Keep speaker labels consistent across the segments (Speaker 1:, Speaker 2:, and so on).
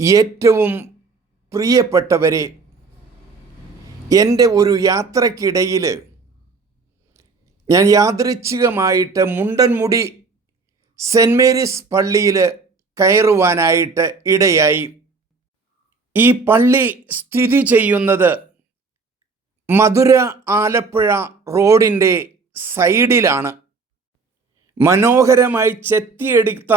Speaker 1: ഏറ്റവും പ്രിയപ്പെട്ടവരെ എന്റെ ഒരു യാത്രക്കിടയിൽ ഞാൻ യാദൃച്ഛികമായിട്ട് മുണ്ടൻമുടി സെന്റ് മേരീസ് പള്ളിയിൽ കയറുവാനായിട്ട് ഇടയായി. ഈ പള്ളി സ്ഥിതി ചെയ്യുന്നത് മധുര ആലപ്പുഴ റോഡിന്റെ സൈഡിലാണ്. മനോഹരമായി ചെത്തിയെടുത്ത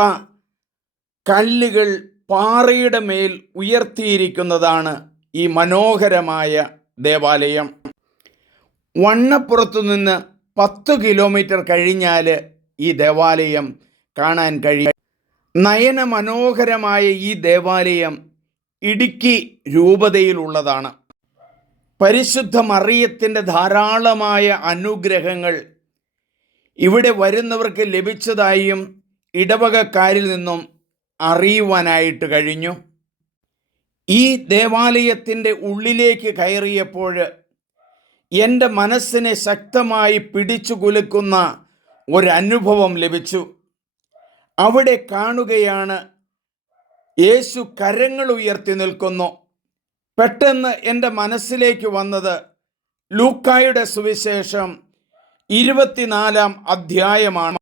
Speaker 1: കല്ലുകൾ പാറയുടെ മേൽ ഉയർത്തിയിരിക്കുന്നതാണ് ഈ മനോഹരമായ ദേവാലയം. വണ്ണപ്പുറത്തു നിന്ന് പത്ത് കിലോമീറ്റർ കഴിഞ്ഞാൽ ഈ ദേവാലയം കാണാൻ കഴിയും. നയന മനോഹരമായ ഈ ദേവാലയം ഇടുക്കി രൂപതയിലുള്ളതാണ്. പരിശുദ്ധ മറിയത്തിന്റെ ധാരാളമായ അനുഗ്രഹങ്ങൾ ഇവിടെ വരുന്നവർക്ക് ലഭിച്ചതായും ഇടവകക്കാരിൽ നിന്നും അറിയുവാനായിട്ട് കഴിഞ്ഞു. ഈ ദേവാലയത്തിന്റെ ഉള്ളിലേക്ക് കയറിയപ്പോൾ എന്റെ മനസ്സിനെ ശക്തമായി പിടിച്ചു കുലുക്കുന്ന ഒരനുഭവം ലഭിച്ചു. അവിടെ കാണുകയാണ് യേശു കരങ്ങൾ ഉയർത്തി നിൽക്കുന്നു. പെട്ടെന്ന് എന്റെ മനസ്സിലേക്ക് വന്നത് ലൂക്കായുടെ സുവിശേഷം ഇരുപത്തിനാലാം അധ്യായമാണ്.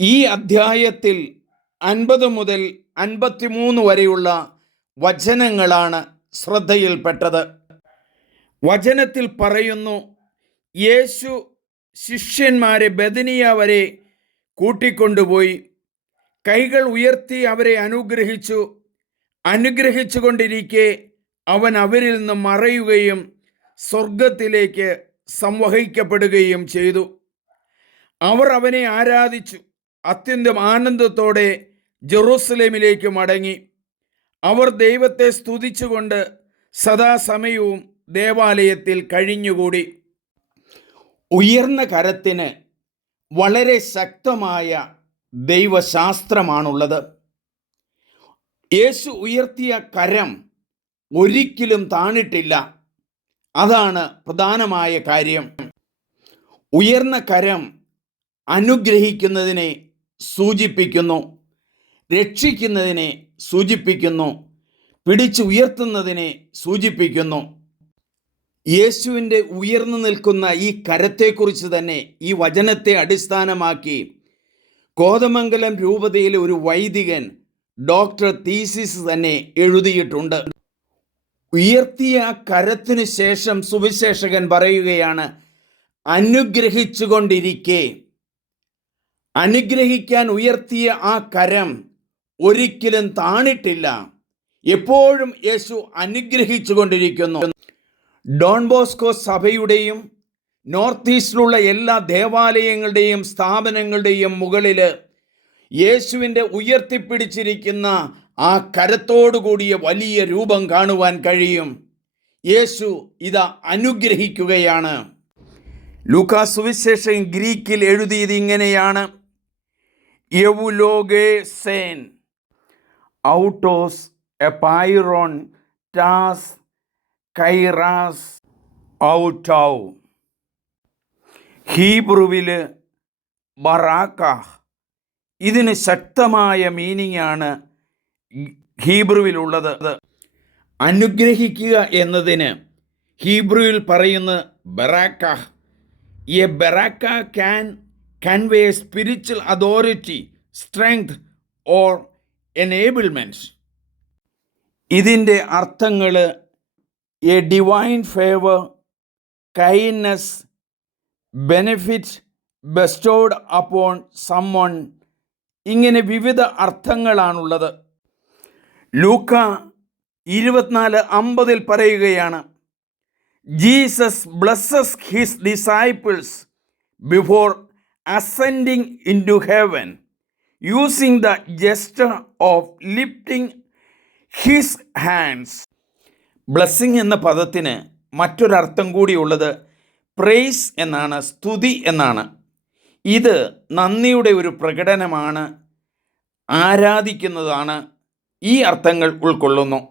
Speaker 1: ഈ അധ്യായത്തിൽ അൻപത് മുതൽ അൻപത്തിമൂന്ന് വരെയുള്ള വചനങ്ങളാണ് ശ്രദ്ധയിൽപ്പെട്ടത്. വചനത്തിൽ പറയുന്നു യേശു ശിഷ്യന്മാരെ ബദനിയ വരെ കൂട്ടിക്കൊണ്ടുപോയി കൈകൾ ഉയർത്തി അവരെ അനുഗ്രഹിച്ചു അനുഗ്രഹിച്ചു കൊണ്ടിരിക്കെ അവൻ അവരിൽ നിന്ന് മറയുകയും സ്വർഗത്തിലേക്ക് സംവഹിക്കപ്പെടുകയും ചെയ്തു. അവർ അവനെ ആരാധിച്ചു. അത്യന്തം ആനന്ദത്തോടെ ജെറൂസലേമിലേക്ക് മടങ്ങി. അവർ ദൈവത്തെ സ്തുതിച്ചുകൊണ്ട് സദാസമയവും ദേവാലയത്തിൽ കഴിഞ്ഞുകൂടി. ഉയർന്ന കരത്തിന് വളരെ ശക്തമായ ദൈവശാസ്ത്രമാണുള്ളത്. യേശു ഉയർത്തിയ കരം ഒരിക്കലും താണിട്ടില്ല. അതാണ് പ്രധാനമായ കാര്യം. ഉയർന്ന കരം അനുഗ്രഹിക്കുന്നതിനെ സൂചിപ്പിക്കുന്നു. രക്ഷിക്കുന്നതിനെ സൂചിപ്പിക്കുന്നു. പിടിച്ചു ഉയർത്തുന്നതിനെ സൂചിപ്പിക്കുന്നു. യേശുവിന്റെ ഉയർന്നു നിൽക്കുന്ന ഈ കരത്തെക്കുറിച്ച് തന്നെ ഈ വചനത്തെ അടിസ്ഥാനമാക്കി കോതമംഗലം രൂപതയിലെ ഒരു വൈദികൻ ഡോക്ടർ തീസിസ് തന്നെ എഴുതിയിട്ടുണ്ട്. ഉയർത്തിയ കരത്തിനു ശേഷം സുവിശേഷകൻ പറയുകയാണ് അനുഗ്രഹിച്ചുകൊണ്ടിരിക്കെ. അനുഗ്രഹിക്കാൻ ഉയർത്തിയ ആ കരം ഒരിക്കലും താണിട്ടില്ല. എപ്പോഴും യേശു അനുഗ്രഹിച്ചു കൊണ്ടിരിക്കുന്നു. ഡോൺ ബോസ്കോ സഭയുടെയും നോർത്ത് ഈസ്റ്റിലുള്ള എല്ലാ ദേവാലയങ്ങളുടെയും സ്ഥാപനങ്ങളുടെയും മുകളിൽ യേശുവിന്റെ ഉയർത്തിപ്പിടിച്ചിരിക്കുന്ന ആ കരത്തോടു കൂടിയ വലിയ രൂപം കാണുവാൻ കഴിയും. യേശു ഇത് അനുഗ്രഹിക്കുകയാണ്. ലൂക്കാ സുവിശേഷം ഗ്രീക്കിൽ എഴുതിയത് ഇങ്ങനെയാണ്. യവുലോഗേ സേൻ ഔട്ടോസ് എപൈറോൺ ടാസ് കൈറാസ് ഔട്ടൗ ഹീബ്രുവിൽ ബറാക്ക ഇതിന് ശക്തമായ മീനിങ് ആണ് ഹീബ്രുവിലുള്ളത്. അനുഗ്രഹിക്കുക എന്നതിന് ഹീബ്രുവിൽ പറയുന്ന ബറാക്ക a ബറാക്ക can convey spiritual authority strength or enablements ഇതിന്റെ അർത്ഥങ്ങൾ a divine favour kindness benefit bestowed upon someone ഇങ്ങനെ വിവിധ അർത്ഥങ്ങളാണുള്ളത്. ലൂക്ക ഇരുപത്തിനാല് അമ്പതിൽ പറയുകയാണ് Jesus blesses his disciples before ascending into heaven using the gesture of lifting his hands blessing എന്ന പദത്തിന് മറ്റൊരർത്ഥം കൂടിയുള്ളത് പ്രേസ് എന്നാണ് സ്തുതി എന്നാണ്. ഇത് നന്ദിയുടെ ഒരു പ്രകടനമാണ്. ആരാധിക്കുന്നതാണ്. ഈ അർത്ഥങ്ങൾ ഉൾക്കൊള്ളുന്നു.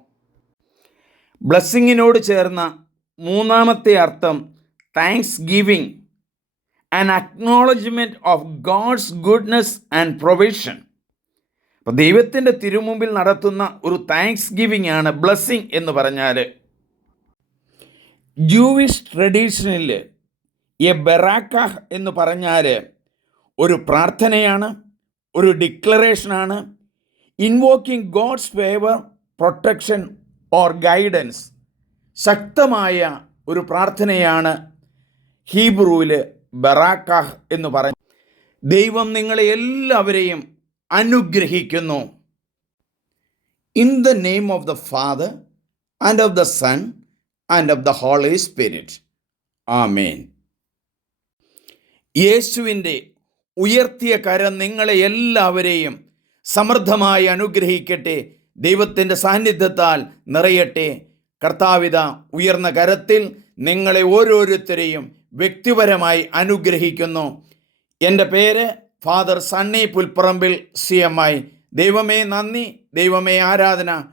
Speaker 1: ബ്ലസ്സിങ്ങിനോട് ചേർന്ന മൂന്നാമത്തെ അർത്ഥം thanksgiving an acknowledgement of God's goodness and provision അപ്പോൾ ദൈവത്തിന്റെ തിരുമുമ്പിൽ നടത്തുന്ന ഒരു താങ്ക്സ് ഗിവിംഗ് ആണ് ബ്ലെസ്സിങ് എന്ന് പറഞ്ഞാൽ ജൂവിഷ് ട്രഡീഷനിൽ എ ബെറാക്കാഹ് എന്ന് പറഞ്ഞാൽ ഒരു പ്രാർത്ഥനയാണ് ഒരു ഡിക്ലറേഷനാണ് invoking God's favour protection or guidance ശക്തമായ ഒരു പ്രാർത്ഥനയാണ് ഹീബ്രുവിൽ ബറാക്കാഹ് എന്ന് പറഞ്ഞു ദൈവം നിങ്ങളെ എല്ലാവരെയും അനുഗ്രഹിക്കുന്നു. In the name of the Father and of the Son and of the Holy Spirit amen യേശുവിന്റെ ഉയർത്തിയ കരം നിങ്ങളെ എല്ലാവരെയും സമൃദ്ധമായി അനുഗ്രഹിക്കട്ടെ. ദൈവത്തിന്റെ സാന്നിധ്യത്താൽ നിറയട്ടെ. കർത്താവിത ഉയർന്ന കരത്തിൽ നിങ്ങളെ ഓരോരുത്തരെയും വ്യക്തിപരമായി അനുഗ്രഹിക്കുന്നു. എന്റെ പേര് Father Sunny Pulparambil C M I. ദൈവമേ നന്ദി ദൈവമേ ആരാധന.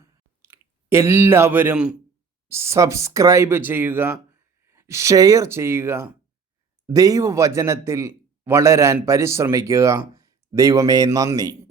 Speaker 1: എല്ലാവരും സബ്സ്ക്രൈബ് ചെയ്യുക ഷെയർ ചെയ്യുക ദൈവവചനത്തിൽ വളരാൻ പരിശ്രമിക്കുക. ദൈവമേ നന്ദി.